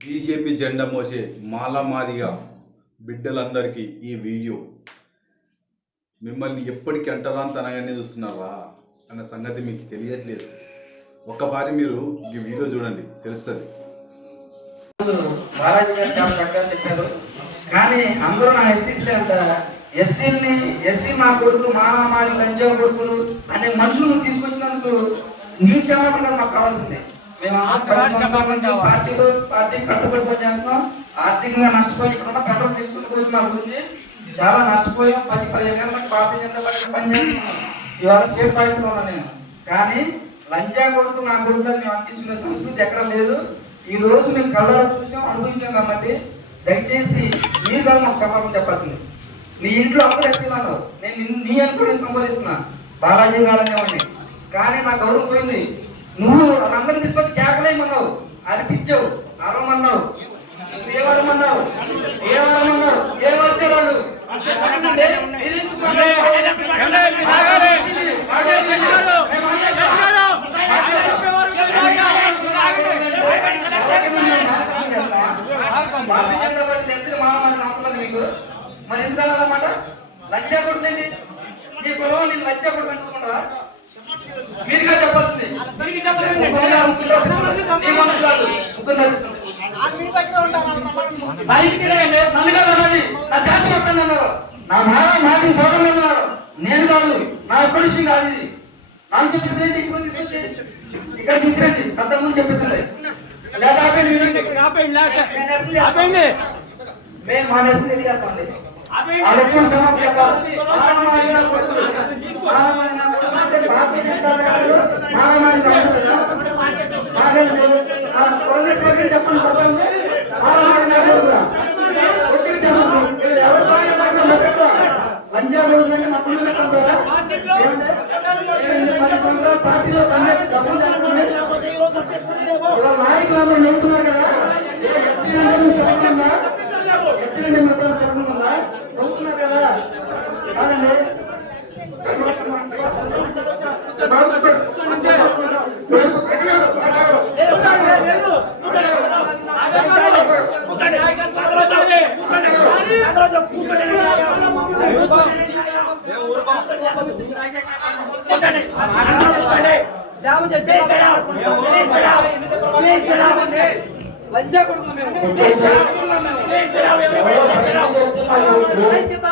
BJP జెండా మోసే మాలామాదిగా బిడ్డలందరికీ ఈ వీడియో. మిమ్మల్ని ఎప్పటికీ అంటరాంతనగానే చూస్తున్నారా అన్న సంగతి మీకు తెలియట్లేదు. ఒక్కసారి మీరు ఈ వీడియో చూడండి తెలుస్తుంది. బాలాజీ గారు చాలా చక్కగా చెప్పారు. కానీ అందరూ నా ఎస్సీస్లే అంటారా? ఎస్సీని ఎస్సీ మా కొడుకులు మా మాది లంజా కొడుకులు అనే మనుషులను తీసుకొచ్చినందుకు నీ క్షమాపణ మాకు కావాల్సిందే. మేము పార్టీలో పార్టీ కట్టుబడి పని చేస్తున్నాం ఆర్థికంగా నష్టపోయి ఇక్కడ ఉన్న పెద్దలు తెలుసుకుంటూ మా గురించి చాలా నష్టపోయాం. పది పదిహేను ఏళ్ళ భారతీయ జనతా పార్టీ పనిచేస్తున్నాం ఇవాళ స్టేట్ పార్టీలో ఉన్నా నేను. కానీ లంచా కొడుకు నా కొడుకు మేము అనిపించుకునే సంస్కృతి ఎక్కడ లేదు. ఈ రోజు మేము కళ్ళలో చూసాం అనుభవించాం కాబట్టి దయచేసి మీరు కాదు మాకు చెప్పాలని చెప్పాల్సింది. మీ ఇంట్లో అందరూ ఎస్సీలు అన్నారు. నేను నీ అనుకుని సంబోధిస్తున్నా. బాలాజీ గారు అనేవాడిని. కానీ నా గౌరవం పోయింది. నువ్వు వాళ్ళందరినీ తీసుకొచ్చి కేకలేయమన్నావు. అనిపించావు. అరవమన్నావు. ఏ వరమన్నావు ఏ వరమన్నావు ఏ వస్తే వాళ్ళు అంటే మీరెందుకు భారతీయ జనతా పార్టీ ఎస్సీ మానవాళిని అవసరం లేదు మీకు మరి ఎందుకు అన్నమాట లజ్జా కొడుతుంది నీ కులం నేను లజ్జా మీరుగా చెప్పాల్సింది. రండి. నన్ను కాదు అన్నది నా జాతి మొత్తం అన్నారు. నా మాన మాటి సోదరులు అన్నారు నేను కాదు నా పొడిషన్ కాదు ఇది. నాకు చెప్పిందంటే ఇక్కడ తీసుకొచ్చి ఇక్కడ తీసుకురండి. పెద్ద ముందు చెప్పించండి. లేదా ఎస్సీ చేస్తాను. మేము తెలియజేస్తామండి ఆ లక్ష్మణ కొడుకులు. కొడుకులు అంటే భారతీయ జనతా పార్టీలో మానవాళి నా కొడుకులు. మాట్లాడండి. ఆ కాంగ్రెస్ పార్టీ చెప్పండి తప్పండి మానవాళి నా కొడుకులు. వచ్చి చెప్పండి మీరు ఎవరు బాగా తక్కువ మొదట్లో లంచా కొడుకులంటే నా పిల్లలు పెట్టంటారా ఏమంటే? నేను ఎనిమిది పది సంవత్సరాలు పార్టీలో పనిచేసి డబ్బులు చదువుకుని ఇలా నాయకులందరూ నవ్వుతున్నారు కదా ఏ ఎస్సీ అంటే నువ్వు చెప్పకుండా ఎస్సీ అంటే మొత్తం చెప్పకుండా నవ్వుతున్నారు కదా కాదండి లంచా కొడుకులు మేము ఐక్యత.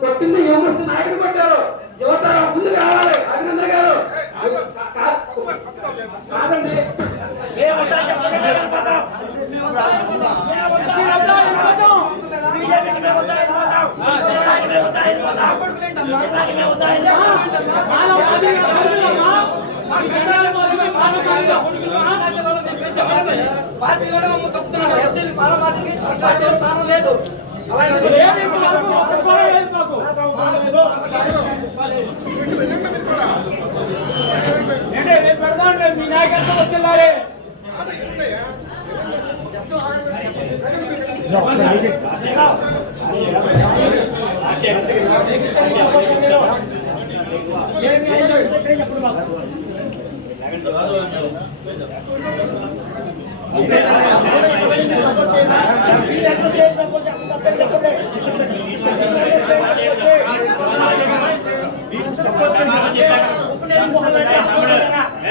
కొట్టింది యువమూర్తి నాయుడు కొట్టారు యువత ముందు కావాలి అభినందన గారు కా- కాదండి పార్టీలో మమ్మల్ని తప్పుతున్నారు ఎస్సీలు పార్టీకి స్థానం లేదు మీ నాయకత్వం వచ్చిల్లారే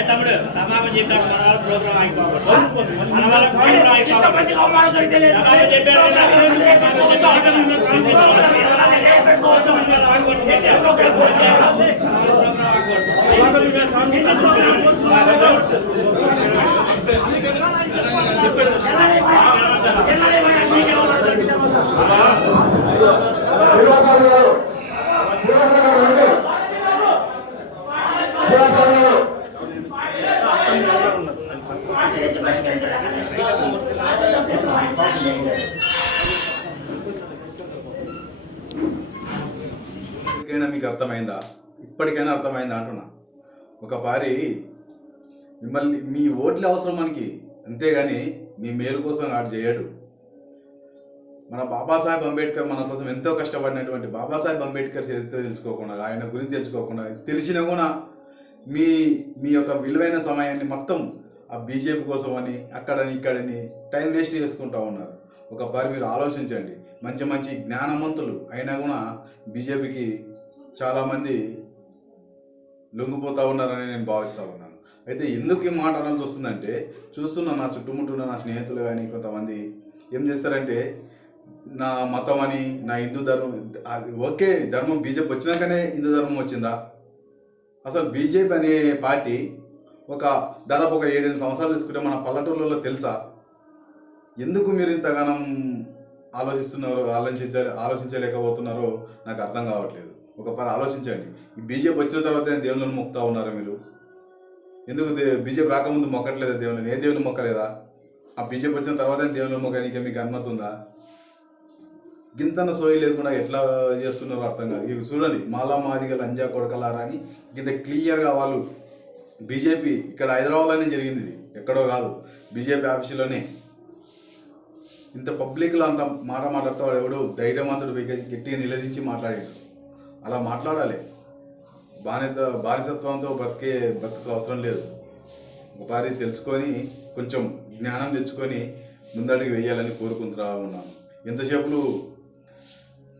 తమ్ముడు రమామ చెప్పాడు మన వాళ్ళ ప్రోగ్రామ్ అయిపోకూడదు మన వాళ్ళ ప్రోగ్రామ్ అయిపోకూడదు రమామ చెప్పాడు శ్రీనివాసరావు గారు శ్రీనివాసరావు గారు రండి శ్రీనివాసరావు గారు ఇప్పటికైనా మీకు అర్థమైందా? ఇప్పటికైనా అర్థమైందా అంటున్నా. ఒక పారి మిమ్మల్ని మీ ఓట్లు అవసరం మనకి. అంతేగాని మీ మేలు కోసం ఆడు చేయడు. మన బాబాసాహెబ్ అంబేద్కర్ మన కోసం ఎంతో కష్టపడినటువంటి బాబాసాహెబ్ అంబేద్కర్ చరిత్ర తెలుసుకోకుండా ఆయన గురించి తెలుసుకోకుండా తెలిసినా కూడా మీ మీ యొక్క విలువైన సమయాన్ని మొత్తం ఆ బీజేపీ కోసం అని అక్కడని ఇక్కడని టైం వేస్ట్ చేసుకుంటా ఉన్నారు. ఒకసారి మీరు ఆలోచించండి. మంచి మంచి జ్ఞానవంతులు అయినా కూడా బీజేపీకి చాలామంది లొంగిపోతూ ఉన్నారని నేను భావిస్తా ఉన్నాను అయితే ఎందుకు ఈ మాట అనాల్సి వస్తుందంటే చూస్తున్న నా చుట్టుముట్టున్న నా స్నేహితులు కానీ కొంతమంది ఏం చేస్తారంటే నా మతం అని నా హిందూ ధర్మం అది ఓకే ధర్మం బీజేపీ వచ్చినాకనే హిందూ ధర్మం వచ్చిందా? అసలు బీజేపీ అనే పార్టీ ఒక దాదాపు ఒక ఏడెనిమిది సంవత్సరాలు తీసుకుంటే మన పల్లెటూళ్ళలో తెలుసా? ఎందుకు మీరు ఇంతగానం ఆలోచిస్తున్నారు ఆలోచించ ఆలోచించలేకపోతున్నారో నాకు అర్థం కావట్లేదు. ఒక పని ఆలోచించండి. ఈ బీజేపీ వచ్చిన తర్వాత దేవుళ్ళని మొక్తా ఉన్నారా మీరు? ఎందుకు బీజేపీ రాకముందు మొక్కట్లేదా దేవుని? ఏ దేవుని మొక్కలేదా? ఆ బీజేపీ వచ్చిన తర్వాత దేవుని మొక్కడానికి మీకు అనుమతి ఉందా? గింతన సోయి లేకుండా ఎట్లా చేస్తున్నారో అర్థం కాదు. ఇవి చూడండి మాలా మాదిగ లంజా కొడకలారా అని గింత క్లియర్గా వాళ్ళు బీజేపీ ఇక్కడ హైదరాబాద్లోనే జరిగింది ఇది. ఎక్కడో కాదు బీజేపీ ఆఫీసులోనే. ఇంత పబ్లిక్లో అంత మాట మాట్లాడుతూ వాడు ఎవడు ధైర్యవంతుడు గట్టిగా నిలదీంచి మాట్లాడాడు. అలా మాట్లాడాలి. బానిత బానిసత్వంతో బతికే బతుకు అవసరం లేదు. ఒకసారి తెలుసుకొని కొంచెం జ్ఞానం తెచ్చుకొని ముందడుగు వేయాలని కోరుకుంటున్నా ఉన్నాను. ఎంతసేపు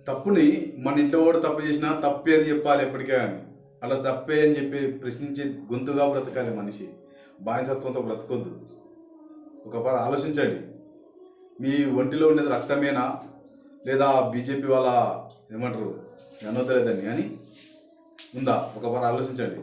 తప్పుని మన ఇంట్లో కూడా తప్పు చేసినా తప్పే అని చెప్పాలి ఎప్పటికే కానీ. అలా తప్పే అని చెప్పి ప్రశ్నించి గొంతుగా బ్రతకాలి మనిషి. బానిసత్వంతో బ్రతకొద్దు. ఒకసారి ఆలోచించండి. మీ ఒంటిలో ఉండేది రక్తమేనా? లేదా బీజేపీ వాళ్ళ ఏమంటారు? అనొద్దలేదని కానీ ఉందా? ఒకసారి ఆలోచించండి.